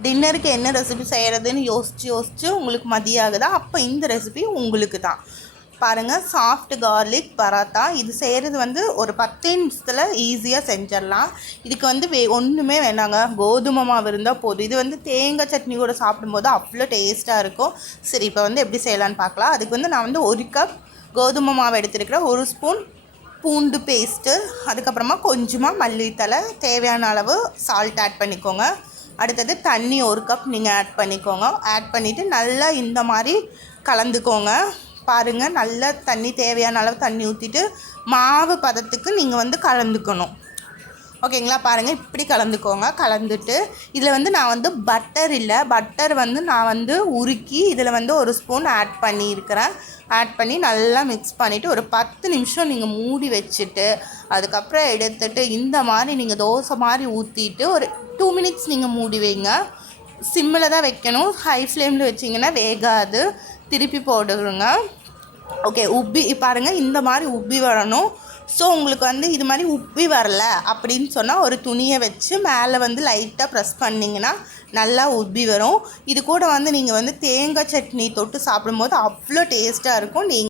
டின்னருக்கு என்ன ரெசிபி செய்கிறதுன்னு யோசிச்சு உங்களுக்கு மதியம் ஆகுதா, அப்போ இந்த ரெசிபி உங்களுக்கு தான். பாருங்கள், சாஃப்ட் கார்லிக் பராத்தா. இது செய்கிறது வந்து ஒரு 10 நிமிஷத்தில் ஈஸியாக செஞ்சிடலாம். இதுக்கு வந்து ஒன்றுமே வேண்டாங்க, கோதுமை மாவு இருந்தால் போதும். இது வந்து தேங்காய் சட்னி கூட சாப்பிடும்போது அவ்வளோ டேஸ்ட்டாக இருக்கும். சரி, இப்போ வந்து எப்படி செய்யலான்னு பார்க்கலாம். அதுக்கு வந்து நான் வந்து 1 கப் கோதுமை மாவு எடுத்துருக்கிறேன், 1 ஸ்பூன் பூண்டு பேஸ்ட்டு, அதுக்கப்புறமா கொஞ்சமாக மல்லித்தலை, தேவையான அளவு சால்ட் ஆட் பண்ணிக்கோங்க. அடுத்தது தண்ணி 1 கப் நீங்கள் ஆட் பண்ணிக்கோங்க. ஆட் பண்ணிவிட்டு நல்லா இந்த மாதிரி கலந்துக்கோங்க. பாருங்கள், நல்லா தண்ணி தேவையான அளவு தண்ணி ஊற்றிட்டு மாவு பதத்துக்கு நீங்கள் வந்து கலந்துக்கணும். ஓகேங்களா? பாருங்கள், இப்படி கலந்துக்கோங்க. கலந்துட்டு இதில் வந்து நான் வந்து பட்டர் வந்து நான் வந்து உருக்கி இதில் வந்து 1 ஸ்பூன் ஆட் பண்ணியிருக்கிறேன். ஆட் பண்ணி நல்லா மிக்ஸ் பண்ணிவிட்டு ஒரு 10 நிமிஷம் நீங்கள் மூடி வச்சுட்டு அதுக்கப்புறம் எடுத்துகிட்டு இந்த மாதிரி நீங்கள் தோசை மாதிரி ஊற்றிட்டு ஒரு 2 மினிட்ஸ் நீங்கள் மூடி வைங்க. சிம்மில் தான் வைக்கணும், ஹை ஃப்ளேமில் வச்சிங்கன்னா வேகாது. திருப்பி போடுங்க. ஓகே, உப்பி பாருங்கள், இந்த மாதிரி உப்பி வரணும். ஸோ உங்களுக்கு வந்து இது மாதிரி உப்பி வரல அப்படின்னு சொன்னால் ஒரு துணியை வச்சு மேலே வந்து லைட்டாக ப்ரெஸ் பண்ணிங்கன்னா நல்லா உப்பி வரும். இது கூட வந்து நீங்கள் வந்து தேங்காய் சட்னி தொட்டு சாப்பிடும்போது அவ்வளோ டேஸ்ட்டாக இருக்கும்.